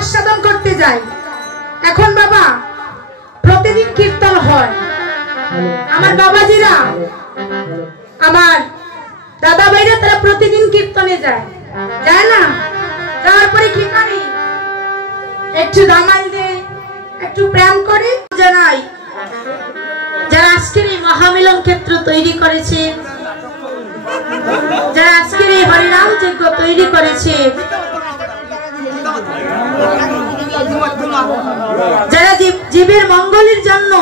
আস্বাদন করতে যাই। এখন বাবা প্রতিদিন কীর্তন হয়, আমার বাবাজিরা আমার দাদা ভাইরা তারা প্রতিদিন কীর্তনে যায়, যায় না? যাওয়ার পরে কি করি, একটু দামাল দেয়, একটু প্রেম করে জানাই। যারা আজকের এই মহামিলন ক্ষেত্র তৈরি করেছে, যারা আজকের এই হরিনাম যজ্ঞ তৈরি করেছে, যারা জীবের মঙ্গলের জন্য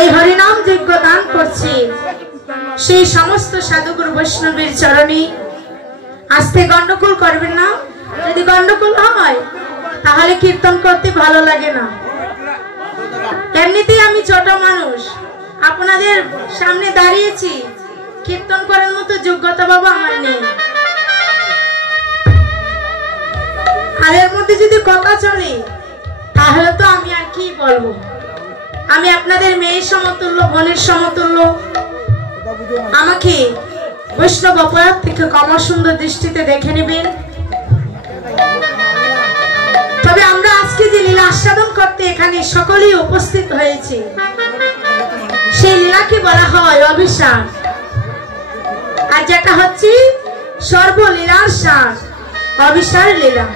এই হরিনাম যজ্ঞ দান করছে, সেই সমস্ত সাধুগুরু বৈষ্ণবের চরণে আস্তে গন্ডগোল করবেন না। যদি গন্ডগোল হয় তাহলে কীর্তন করতে ভালো লাগে না। এমনিতেই আমি ছোট মানুষ, আপনাদের সামনে দাঁড়িয়েছি, কীর্তন করার মতো যোগ্যতা বাবা আমার নেই। আর এর মধ্যে যদি কথা চলে তাহলে তো আমি আর কি বলবো। আমি আপনাদের মেয়ের সমতুল্য, বোনের সমতুল্য। আমাকে বৈষ্ণব অপরাধ থেকে ক্ষমা সুন্দর দৃষ্টিতে দেখে নেবেন। তবে আমরা আজকে যে লীলা আস্বাদন করতে এখানে সকলেই উপস্থিত হয়েছে, সেই লীলাকে বলা হয় অভিসার, আর যেটা হচ্ছে সর্বলীলার সার, অভিসার লীলা।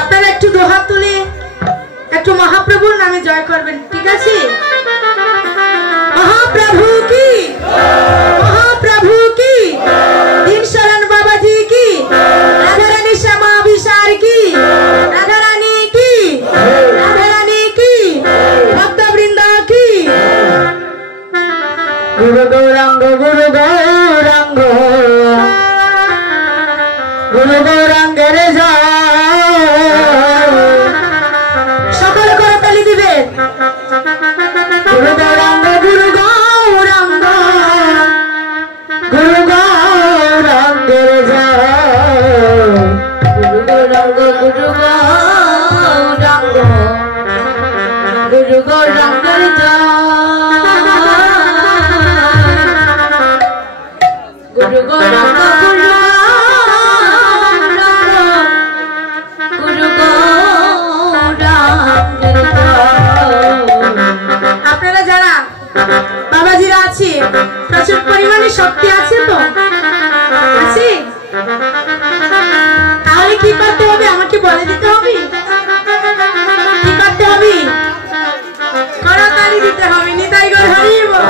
আপনারা একটু দোহাত তুলে একটু মহাপ্রভুর নামে জয় করবেন, ঠিক আছে? মহাপ্রভু কি, মহাপ্রভু কি, দিন শরণ বাবাজি কি, রাধারানী শ্যামা অভিসার কি, রাধারানী কি, রাধারানী কি, ভক্তবৃন্দ কি। গুরু গৌরাঙ্গ, গুরু গৌরাঙ্গ, গুরু গৌরাঙ্গের জয়। সকলে করে তালি দিবেন। গুরু গৌরাঙ্গ, গুরু গৌরাঙ্গ, গুরু গৌরাঙ্গের জয়। গুরু গৌরাঙ্গ, গুরু গৌরাঙ্গ, গুরু গৌরাঙ্গের জয়। গুরু গৌরাঙ্গ, গুরু বাবাজিরা আছে, প্রচুর পরিমাণে শক্তি আছে তো আছে, তাহলে কি করতে হবে আমাকে বলে দিতে হবে। কি করতে হবে? করতালি দিতে হবে। নিতাই গৌর হরি বল।